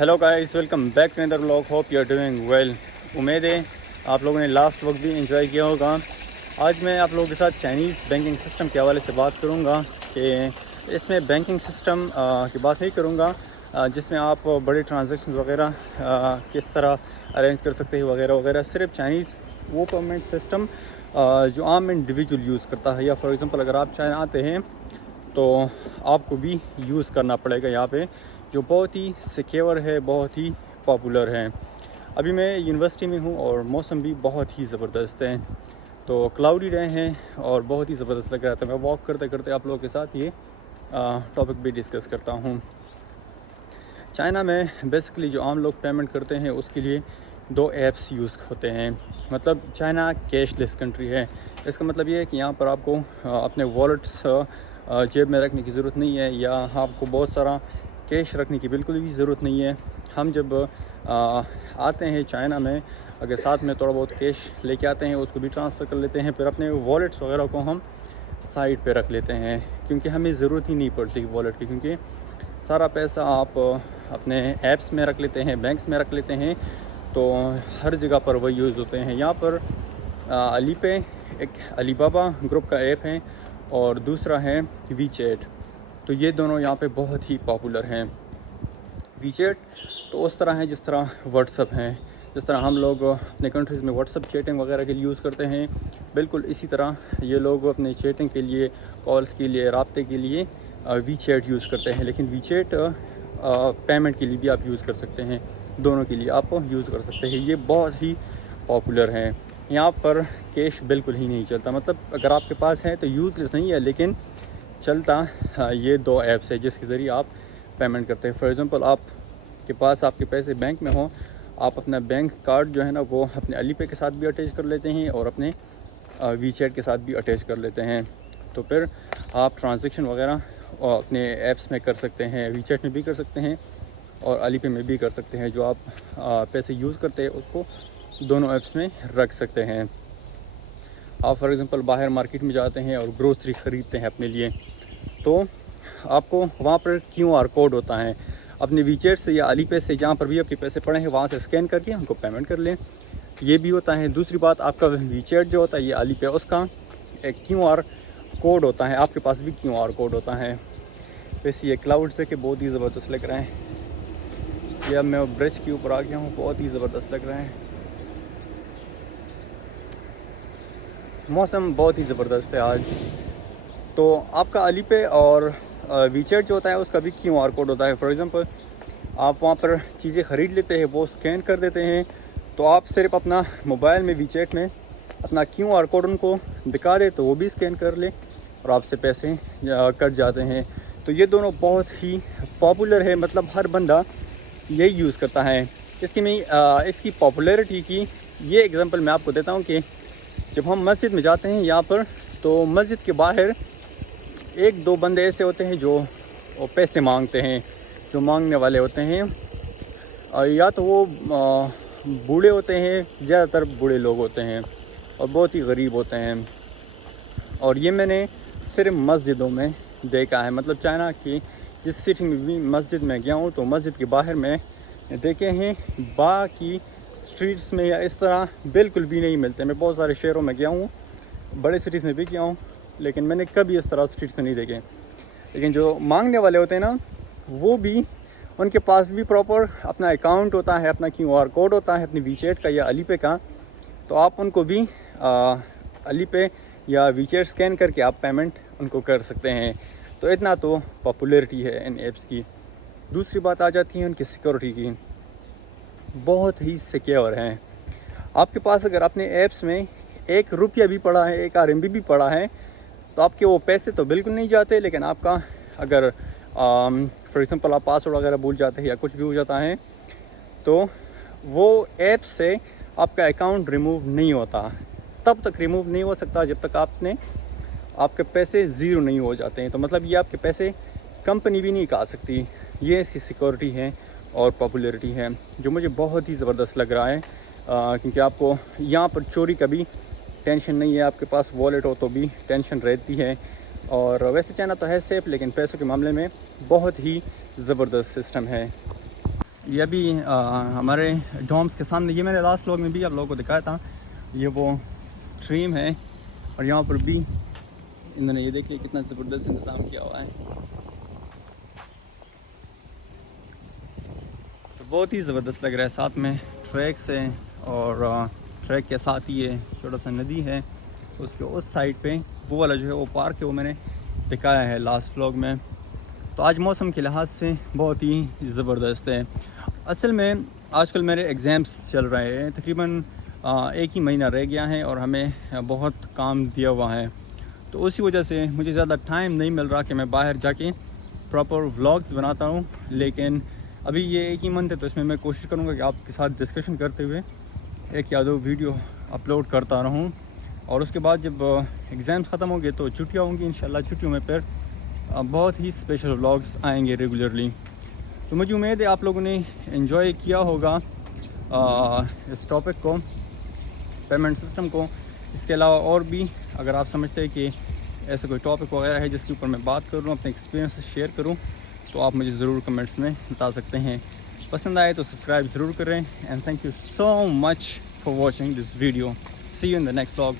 Hello guys, welcome back to another vlog. Hope you are doing well. उम्मीद है आप लोगों ने लास्ट वक्त भी एंजॉय किया होगा। आज मैं आप लोगों के साथ चाइनीज़ बैंकिंग सिस्टम के हवाले से बात करूंगा कि इसमें बैंकिंग सिस्टम की बात नहीं करूंगा जिसमें आप बड़े ट्रांजैक्शन वगैरह किस तरह अरेंज कर सकते हैं वगैरह वगैरह। सिर्फ चाइनीज़ वो पेमेंट सिस्टम जो आम इंडिविजुअल यूज़ करता है, या फॉर एग्ज़ाम्पल अगर आप चाइना आते हैं तो आपको भी यूज़ करना पड़ेगा यहाँ पे, जो बहुत ही सिक्योर है, बहुत ही पॉपुलर है। अभी मैं यूनिवर्सिटी में हूँ और मौसम भी बहुत ही ज़बरदस्त है, तो क्लाउडी रहे हैं और बहुत ही ज़बरदस्त लग रहा था। मैं वॉक करते करते आप लोगों के साथ ये टॉपिक भी डिस्कस करता हूँ। चाइना में बेसिकली जो आम लोग पेमेंट करते हैं उसके लिए दो ऐप्स यूज़ होते हैं। मतलब चाइना कैशलेस कंट्री है। इसका मतलब ये है कि यहाँ पर आपको अपने वॉलेट्स जेब में रखने की ज़रूरत नहीं है, या आपको बहुत सारा कैश रखने की बिल्कुल भी ज़रूरत नहीं है। हम जब आते हैं चाइना में, अगर साथ में थोड़ा बहुत कैश लेके आते हैं, उसको भी ट्रांसफ़र कर लेते हैं, फिर अपने वॉलेट्स वगैरह को हम साइड पे रख लेते हैं, क्योंकि हमें ज़रूरत ही नहीं पड़ती वॉलेट की, क्योंकि सारा पैसा आप अपने ऐप्स में रख लेते हैं, बैंक्स में रख लेते हैं, तो हर जगह पर वही यूज़ होते हैं। यहाँ पर अली पे एक अलीबाबा ग्रुप का ऐप है और दूसरा है वीचैट। तो ये दोनों यहाँ पे बहुत ही पॉपुलर हैं। वीचैट तो उस तरह है जिस तरह व्हाट्सअप हैं, जिस तरह हम लोग अपने कंट्रीज़ में व्हाट्सअप चैटिंग वगैरह के लिए यूज़ करते हैं, बिल्कुल इसी तरह ये लोग अपने चैटिंग के लिए, कॉल्स के लिए, राब्ते के लिए वीचैट यूज़ करते हैं। लेकिन वीचैट पेमेंट के लिए भी आप यूज़ कर सकते हैं, दोनों के लिए आप यूज़ कर सकते हैं। ये बहुत ही पॉपुलर हैं। यहाँ पर कैश बिल्कुल ही नहीं चलता, मतलब अगर आपके पास है तो यूज़लेस नहीं है, लेकिन चलता ये दो ऐप्स है जिसके ज़रिए आप पेमेंट करते हैं। फॉर एग्ज़ाम्पल आपके पास आपके पैसे बैंक में हों, आप अपना बैंक कार्ड जो है ना वो अपने अली पे के साथ भी अटैच कर लेते हैं और अपने वीचैट के साथ भी अटैच कर लेते हैं। तो फिर आप ट्रांजैक्शन वगैरह अपने ऐप्स में कर सकते हैं, वीचैट में भी कर सकते हैं और अली पे में भी कर सकते हैं। जो आप पैसे यूज़ करते हैं उसको दोनों ऐप्स में रख सकते हैं। आप फॉर एग्ज़ाम्पल बाहर मार्केट में जाते हैं और ग्रोसरी ख़रीदते हैं अपने लिए, तो आपको वहाँ पर QR कोड होता है। अपने वीचैट से या अली पे से, जहाँ पर भी आपके पैसे पड़े हैं, वहाँ से स्कैन करके हमको पेमेंट कर लें, ये भी होता है। दूसरी बात, आपका वीचैट जो होता है ये अली पे, उसका एक QR कोड होता है, आपके पास भी QR कोड होता है। वैसे ये क्लाउड से कि बहुत ही ज़बरदस्त लग रहा है। ये अब मैं ब्रिज के ऊपर आ गया हूँ, बहुत ही ज़बरदस्त लग रहा है। मौसम बहुत ही ज़बरदस्त है आज। तो आपका अली पे और वीचैट जो होता है उसका भी QR कोड होता है। फॉर एग्ज़ाम्पल आप वहाँ पर चीज़ें ख़रीद लेते हैं, वो स्कैन कर देते हैं, तो आप सिर्फ अपना मोबाइल में वीचैट में अपना QR कोड उनको दिखा दे तो वो भी स्कैन कर ले और आपसे पैसे कट जाते हैं। तो ये दोनों बहुत ही पॉपुलर है, मतलब हर बंदा यही यूज़ करता है। इसकी पॉपुलैरिटी की ये एग्ज़ाम्पल मैं आपको देता हूँ कि जब हम मस्जिद में जाते हैं यहाँ पर, तो मस्जिद के बाहर एक दो बंदे ऐसे होते हैं जो पैसे मांगते हैं, जो मांगने वाले होते हैं, या तो वो बूढ़े होते हैं, ज़्यादातर बूढ़े लोग होते हैं और बहुत ही गरीब होते हैं। और ये मैंने सिर्फ मस्जिदों में देखा है। मतलब चाइना की जिस सिटी में भी मस्जिद में गया हूँ तो मस्जिद के बाहर में देखे हैं, बाकी स्ट्रीट्स में या इस तरह बिल्कुल भी नहीं मिलते। मैं बहुत सारे शहरों में गया हूँ, बड़े सिटीज़ में भी गया हूँ, लेकिन मैंने कभी इस तरह स्ट्रीट्स में नहीं देखे। लेकिन जो मांगने वाले होते हैं ना, वो भी, उनके पास भी प्रॉपर अपना अकाउंट होता है, अपना QR कोड होता है अपनी वीचैट का या अली पे का, तो आप उनको भी अली पे या वीचैट स्कैन करके आप पेमेंट उनको कर सकते हैं। तो इतना तो पॉपुलैरिटी है इन ऐप्स की। दूसरी बात आ जाती है उनकी सिक्योरिटी की, बहुत ही सिक्योर हैं। आपके पास अगर अपने ऐप्स में 1 रुपया भी पड़ा है, 1 RMB भी पड़ा है, तो आपके वो पैसे तो बिल्कुल नहीं जाते। लेकिन आपका अगर फॉर एग्ज़ाम्पल आप पासवर्ड वगैरह भूल जाते हैं या कुछ भी हो जाता है, तो वो ऐप से आपका अकाउंट रिमूव नहीं होता। तब तक रिमूव नहीं हो सकता जब तक आपके पैसे ज़ीरो नहीं हो जाते हैं। तो मतलब ये आपके पैसे कंपनी भी नहीं खा सकती। ये इसकी सिक्योरिटी है और पॉपुलैरिटी है, जो मुझे बहुत ही ज़बरदस्त लग रहा है, क्योंकि आपको यहाँ पर चोरी का भी टेंशन नहीं है। आपके पास वॉलेट हो तो भी टेंशन रहती है। और वैसे चाइना तो है सेफ़, लेकिन पैसों के मामले में बहुत ही ज़बरदस्त सिस्टम है। یہ ابھی ہمارے ڈومس کے سامنے، یہ میں نے لاسٹ ولاگ میں بھی آپ لوگوں کو دکھایا تھا، یہ وہ اسٹریم ہے، اور یہاں پر بھی انہوں نے یہ دیکھیے کتنا زبردست انتظام کیا ہوا ہے. تو بہت ہی زبردست لگ رہا ہے. ساتھ میں ٹریکس ہے، اور ٹریک کے ساتھ ہی یہ چھوٹا سا ندی ہے. اس کے اس سائڈ پہ وہ والا جو ہے وہ پارک ہے، وہ میں نے دکھایا ہے لاسٹ ولاگ میں. تو آج موسم کے لحاظ سے بہت ہی زبردست ہے. اصل میں آج کل میرے ایگزامس چل رہے ہیں، تقریباً 1 ہی مہینہ رہ گیا ہے، اور ہمیں بہت کام دیا ہوا ہے. تو اسی وجہ سے مجھے زیادہ ٹائم نہیں مل رہا کہ میں باہر جا کے پراپر ولاگز بناتا ہوں. لیکن ابھی یہ 1 ہی منتھ ہے، تو اس میں کوشش کروں گا کہ آپ کے ساتھ ڈسکشن کرتے ہوئے 1 یا 2 ویڈیو اپلوڈ کرتا رہوں. اور اس کے بعد جب ایگزامس ختم ہوں گے تو چھٹیاں ہوں گی انشاءاللہ. چھٹیوں میں پھر بہت ہی اسپیشل ولاگز آئیں گے ریگولرلی. تو مجھے امید ہے آپ لوگوں نے انجوائے کیا ہوگا اس ٹاپک کو، پیمنٹ سسٹم کو. اس کے علاوہ اور بھی اگر آپ سمجھتے ہیں کہ ایسا کوئی ٹاپک وغیرہ ہے جس کے اوپر میں بات کروں، اپنے ایکسپیرینس شیئر کروں، تو آپ مجھے ضرور کمنٹس میں بتا سکتے ہیں. پسند آئے تو سبسکرائب ضرور کریں. And thank you so much for watching this video. See you in the next vlog.